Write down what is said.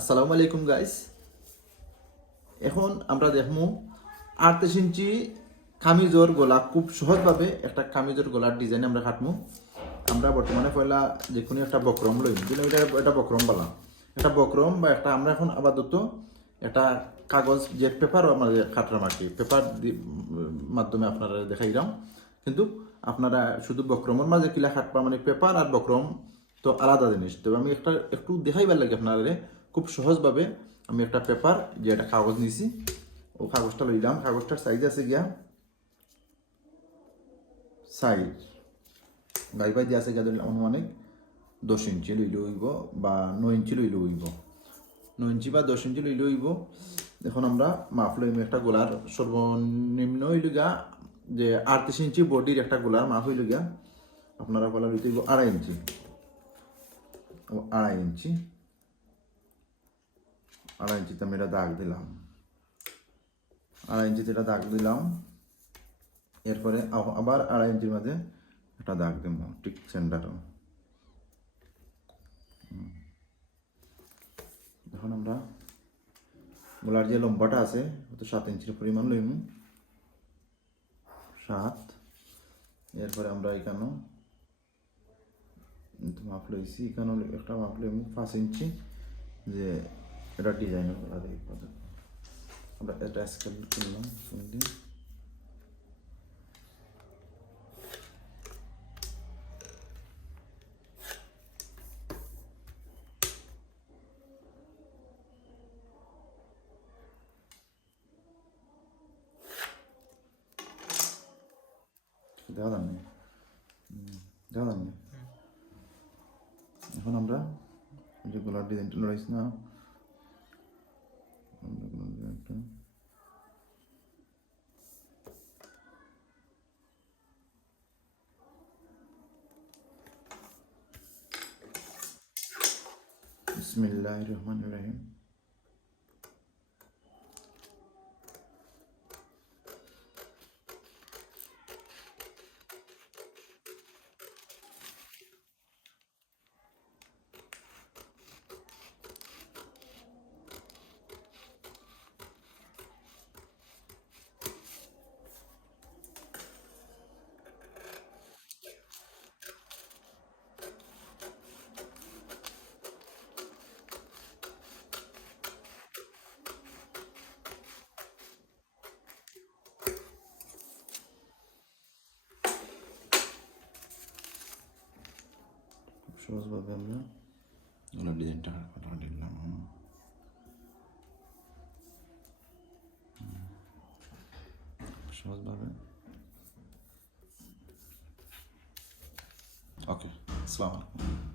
আসসালামু আলাইকুম গাইস এখন আমরা দেখব আটত্রিশ ইঞ্চি কামিজর গলা খুব সহজভাবে একটা কামিজর গলার ডিজাইন আমরা কাটবো আমরা বর্তমানে পয়লা যে কোনো একটা বক্রম লই কিন্তু এটা একটা বক্রম বলা। একটা বক্রম বা একটা, আমরা এখন আপাতত একটা কাগজ, যে পেপার আমাদের কাটলাম আর কি। পেপার মাধ্যমে আপনারা দেখাই দেখাইলাম কিন্তু আপনারা শুধু বক্রমের মাঝে কিলা কাটবা মানে পেপার আর বক্রম তো আলাদা জিনিস। তবে আমি একটা, একটু দেখাইবার লাগে আপনাদের। খুব সহজভাবে আমি একটা পেপার যে একটা কাগজ নিছি। ও কাগজটা লইলাম। কাগজটার সাইজ আছে গিয়া সাইজ গাই বাই আছে গিয়া ধরলাম অনুমানিক দশ ইঞ্চি লইলে হইব বা নয় ইঞ্চি লইলে হইব। নয় ইঞ্চি বা দশ ইঞ্চি লইলে হইব। এখন আমরা মাপ লইম একটা গোলার। সর্বনিম্ন হইল গা যে আটত্রিশ ইঞ্চি বডির একটা গোলার মাপ হইল গিয়া আপনারা গোলা লইতে হইব আড়াই ইঞ্চি। ও আড়াই ইঞ্চি। আড়াই ইঞ্চিতে আমি এটা দাগ দিলাম। আড়াই ইঞ্চিতে এটা দাগ দিলাম। এরপরে আব- আবার আড়াই ইঞ্চির মাঝে একটা দাগ দিব, ঠিক সেন্টারও এখন আমরা গোলার যে লম্বাটা আছে তো সাত ইঞ্চির পরিমাণ লইম। সাত। এরপরে আমরা কিন্তু মাপ লইছি এখানেও একটা মাপ লইম পাঁচ ইঞ্চি। যে এটা ডিজাইন করা দেয় আমরা এটা স্কেল করলাম দিন দেখা যান না দেখা যান না এখন আমরা যে গোলার ডিজাইনটা লড়াইছি না আমরা গোলার ডিজাইনটা বিসমিল্লাহ সহজভাবে আমরা ওনার ডিজাইনটা খুব সহজভাবে ওকে আসসালামু আলাইকুম